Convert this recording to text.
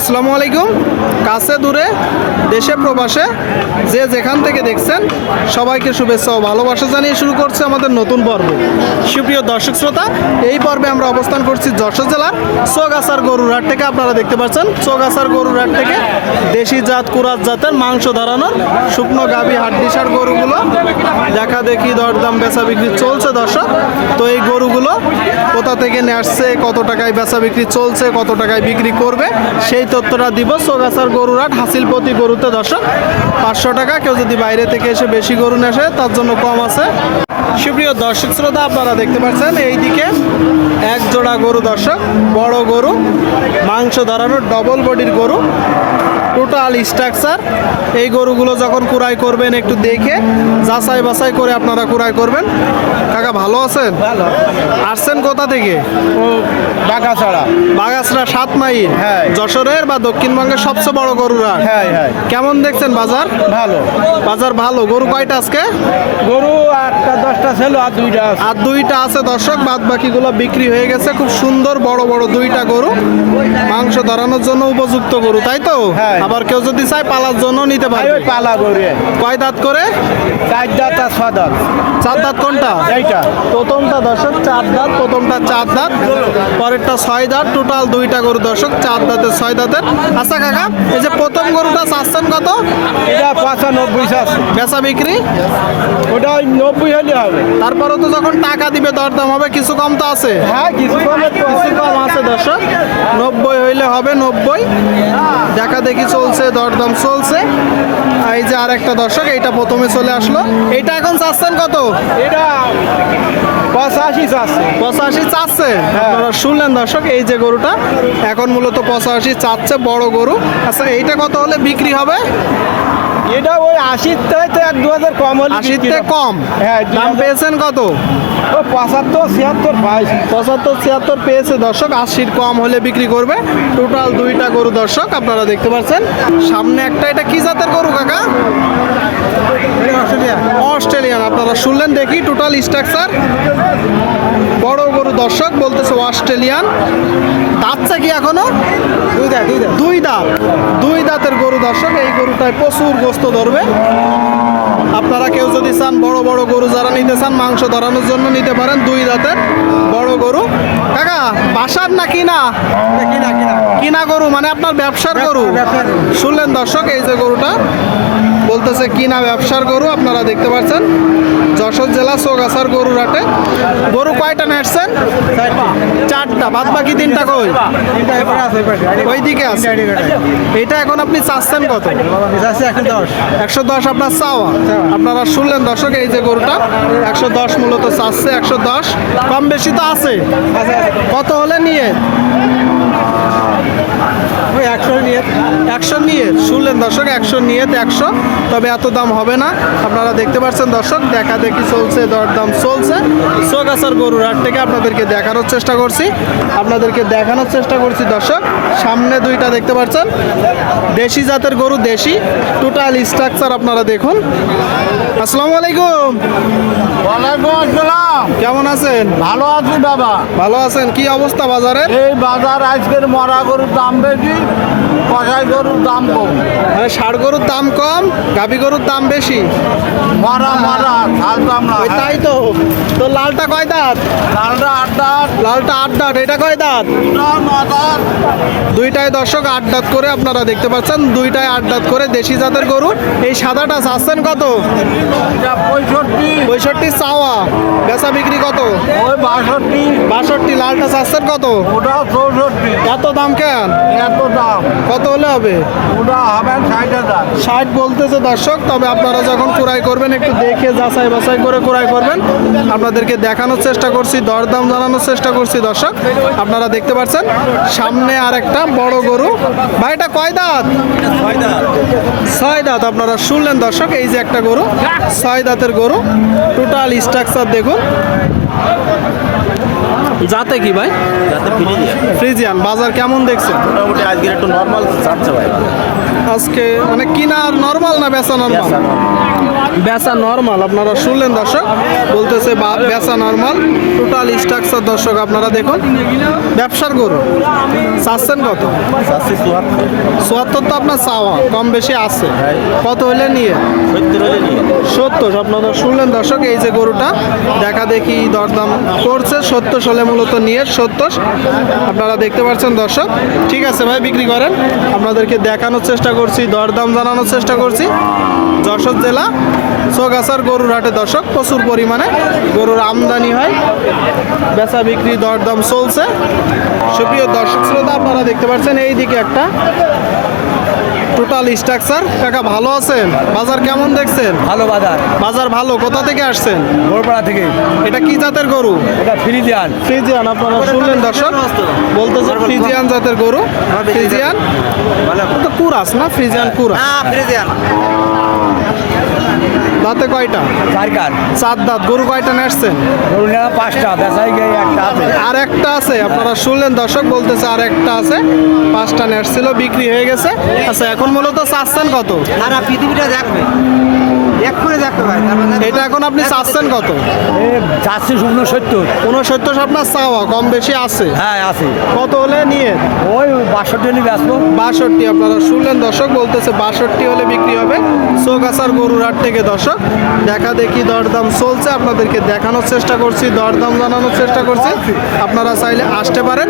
আসসালামু আলাইকুম। কাছে দূরে, দেশে প্রবাসে, যে যেখান থেকে দেখছেন, সবাইকে শুভেচ্ছা ও ভালোবাসা জানিয়ে শুরু করছে আমাদের নতুন পর্ব। সুপ্রিয় দর্শক শ্রোতা, এই পর্বে আমরা অবস্থান করছি যশোর জেলার চোগাছার গরুর হাট থেকে। আপনারা দেখতে পাচ্ছেন গরুর হাট থেকে দেশি জাত, কুরাত জাতের মাংস ধরানোর শুকনো গাভী হাড্ডিসার গরুগুলো দেখা দেখি দরদাম বেচা বিক্রি চলছে দর্শক। কোথা থেকে নিয়ে আসছে কত টাকায় বেচা বিক্রি চলছে, কত টাকায় বিক্রি করবে, সেই তথ্যটা দিব। সোগাছার গরুরাট হাসিল প্রতি গরুতে দর্শক, পাঁচশো টাকা, কেউ যদি বাইরে থেকে এসে বেশি গরু নিয়ে আসে তার জন্য কম আছে। সুপ্রিয় দর্শক শ্রোতা, আপনারা দেখতে পাচ্ছেন, এইদিকে এক জোড়া গরু দর্শক, বড় গরু, মাংস ধরানোর ডবল বডির গরু। Total structure. এই গরুগুলো যখন কুড়াই করবেন একটু দেখে যাচাই বাছাই করে আপনারা কুড়াই করবেন। কাকা ভালো আছেন? ভালো। আসছেন কোথা থেকে? ও বাঁকা ছাড়া বাগাসরা সাত মাইল। হ্যাঁ। যশোরের বা দক্ষিণবঙ্গের সবচেয়ে বড় গরুর? হাট হ্যাঁ হ্যাঁ। কেমন দেখছেন বাজার? ভালো। বাজার ভালো। গরু কয়টা আজকে? গরু আটটা দশটা ছিল আর দুইটা আর দুইটা আছে দর্শক বাদ বাকিগুলো বিক্রি হয়ে গেছে। খুব সুন্দর বড় বড় দুইটা গরু। মাংস ধরানোর জন্য উপযুক্ত গরু তাই তো? হ্যাঁ। আবার কেউ যদি চায় পালার জন্য নিতে পারে ওই পালা গরু কয় দাঁত করে? চার দাঁত আর ছ দাঁত। চার দাঁত কোনটা? এইটা। প্রথমটা দর্শক চার দাঁত প্রথমটা চার দাঁত পরেরটা ছয় দাঁত টোটাল দুইটা গরু দর্শক চার দাঁতের ছয় দাঁতের। আচ্ছা কাকা এই যে প্রথম গরুটা চাচ্ছেন কত? এটা পঁচানব্বই আছে বেচা বিক্রি? ওটা ওই নব্বই হলে হবে। তারপরে তো যখন টাকা দিবে দরদাম হবে কিছু কম তো আছে। হ্যাঁ কিছু কম কিছু কম আছে দর্শক। নব্বই হইলে হবে নব্বই। দেখা দেখি চলছে দরদাম চলছে। এই যে আর একটা দর্শক এইটা প্রথমে চলে আসলো। এটা এখন চাচ্ছেন কত? এটা পঁচাশি আছে পঁচাশি চাচ্ছে? আপনারা শুনলেন দর্শক এই যে গরুটা এখন মূলত পঁচাশি চাচ্ছে বড় গরু। আচ্ছা এইটা কত হলে বিক্রি হবে? এটা ওই আশির থেকে এক দু হাজার কম হলে আশির থেকে কম? হ্যাঁ, দাম। পেয়েছেন কত? পঁচাত্তর ছিয়াত্তর বাইশ। পঁচাত্তর ছিয়াত্তর পেয়েছে দর্শক। আশির কম হলে বিক্রি করবে। টোটাল দুইটা গরু দর্শক আপনারা দেখতে পাচ্ছেন। সামনে একটা এটা কি জাতের গরু কাকা? অস্ট্রেলিয়ান। আপনারা শুনলেন দেখি টোটাল স্ট্রাকচার বড় গরু দর্শক বলতেছে অস্ট্রেলিয়ান। দাঁতছে কি এখনও? দুই দাঁত দুই দাঁত। দুই দাঁত। দুই দাঁতের গরু দর্শক এই গরুটায় প্রচুর গোস্ত ধরবে। আপনারা কেউ যদি চান বড় বড় গরু যারা নিতে চান মাংস ধরানোর জন্য নিতে পারেন দুই দাঁতের বড় গরু। কাকা বাসার না কিনা? কিনা কিনা। কিনা গরু মানে আপনার ব্যবসার গরু। শুনলেন দর্শক এই যে গরুটা। বলতেছে কিনা ব্যবসার গরু? আপনারা দেখতে পাচ্ছেন, যশোর জেলা চৌগাছার গরুর হাটে। গরু কয়টা নেটছেন চারটা। বাদ বাকি তিনটা কই? দিকে আছে। এটা এখন আপনি চাচ্ছেন কত? একশো দশ আপনার চাওয়া। আপনারা শুনলেন দর্শক, এই যে গরুটা, একশো দশ মূলত চাচ্ছে, একশো দশ। কম বেশি তো আছে। কত হলে নিয়ে ওই একশো নিয়ে একশো নিয়ে শুনলেন দর্শক একশো নিয়ে তো একশো তবে এত দাম হবে না। আপনারা দেখতে পাচ্ছেন দর্শক দেখা দেখি চলছে দরদাম চলছে। সোগাছার গরুর হাট থেকে আপনাদেরকে দেখানোর চেষ্টা করছি। আপনাদেরকে দেখানোর চেষ্টা করছি দর্শক সামনে দুইটা দেখতে পাচ্ছেন। দেশি জাতের গরু দেশি টোটাল স্ট্রাকচার আপনারা দেখুন। আসসালামু আলাইকুম। ওয়ালাইকুম আসসালাম। কেমন আছেন? ভালো আছি বাবা। ভালো আছেন? কি অবস্থা বাজারের? এই বাজার আজকের মরা গরুর দাম বেশি কষাই গরুর দাম কম। মানে ষাড় গরুর দাম কম গাভী গরুর দাম বেশি। মরা মরা খাল দাম না। তাই তো। তো লালটা কয় দাঁত? লালটা আট দাঁত। লালটা আট দাঁত এটা কয় দাঁত? দুইটায় দর্শক আট দাঁত করে আপনারা দেখতে পাচ্ছেন। দুইটায় আট দাঁত করে দেশি জাতের গরু। এই সাদাটা চাচ্ছেন কত? পঁয়ষট্টি। চাওয়া। বেচা বিক্রি কত? ওই বাষট্টি। বাষট্টি। লালটা চাচ্ছেন কত? ওটা চৌষট্টি। এত দাম কেন? এত দাম। কত হলে হবে? ষাট বলতেছে দর্শক তবে আপনারা যখন কুড়াই করবেন একটু দেখে যাচাই বাছাই করে কুড়াই করবেন। আপনাদেরকে দেখানোর চেষ্টা করছি দরদাম জানানোর চেষ্টা করছি দর্শক। আপনারা দেখতে পাচ্ছেন সামনে আর একটা বড় গরু। ভাই এটা কয় দাঁত? ছয় দাঁত। আপনারা শুনলেন দর্শক এই যে একটা গরু ছয় দাঁতের গরু। টোটাল স্ট্রাকচার দেখুন। যাতে কি ভাই? যাতে ফ্রিজিয়ান। বাজার কেমন দেখছেন? মোটামুটি আজকের একটু নর্মাল চাচ্ছে ভাই। আজকে মানে কিনা নর্মাল না বেচা নর্মাল বেচা নর্মাল আপনারা শুনলেন দর্শক? বলতেছে বেচা নর্মাল টোটাল স্ট্রাকচার দর্শক আপনারা দেখুন। ব্যবসার গরু চাচ্ছেন কত? চুয়াত্তর। তো আপনার চাওয়া কম বেশি আছে। কত হলে নিয়ে। সত্তর আপনারা শুনলেন দর্শক এই যে গরুটা দেখা দেখি দরদাম করছে সত্তর হলে মূলত নিয়ে সত্তর আপনারা দেখতে পাচ্ছেন দর্শক। ঠিক আছে ভাই, বিক্রি করেন। আপনাদেরকে দেখানোর চেষ্টা করছি, দরদাম জানানোর চেষ্টা করছি। যশোর জেলা চৌগাছার গরুর হাটে দর্শক, প্রচুর পরিমাণে গরুর আমদানি হয়। বেচা বিক্রি, দরদাম চলছে। সুপ্রিয় দর্শক শ্রোতা, আপনারা দেখতে পাচ্ছেন এই দিকে একটা টোটাল স্ট্রাকচার কাকা ভালো আছেন? বাজার কেমন দেখছেন? ভালো বাজার। বাজার ভালো কোথা থেকে আসছেন? বড়পাড়া থেকে। এটা কি জাতের গরু? এটা ফ্রিজিয়ান। ফ্রিজিয়ান আপনারা শুনলেন দর্শক? বলতেছে ফ্রিজিয়ান জাতের গরু। ফ্রিজিয়ান। কুর কুরাস না ফ্রিজিয়ান কুরাস? দাঁতে কয়টা? সরকার চার দাঁত। গরু কয়টা নেসছেন গরু নেওয়া পাঁচটা বেচাই গিয়ে একটা আছে। আর একটা আছে আপনারা শুনলেন দর্শক বলতেছে আর একটা আছে। পাঁচটা নেসছিল বিক্রি হয়ে গেছে। আচ্ছা এখন মূলত চাচ্ছেন কত? সারা পৃথিবীটা দেখবে। এক্ষুনি দেখতে মানে এটা এখন আপনি চাচ্ছেন কত? এ চারশো শূন্য সত্তর উনসত্তর আপনার চাওয়া? কম বেশি আছে? হ্যাঁ আছে। কত হলে নিয়ে? ওই বাষট্টি নিয়ে বেচবো। বাষট্টি আপনারা শুনলেন দর্শক বলতেছে বাষট্টি হলে বিক্রি হবে চৌগাছার গরুর হাট থেকে দর্শক। দেখা দেখি দরদাম চলছে আপনাদেরকে দেখানোর চেষ্টা করছি দরদাম জানানোর চেষ্টা করছি। আপনারা চাইলে আসতে পারেন।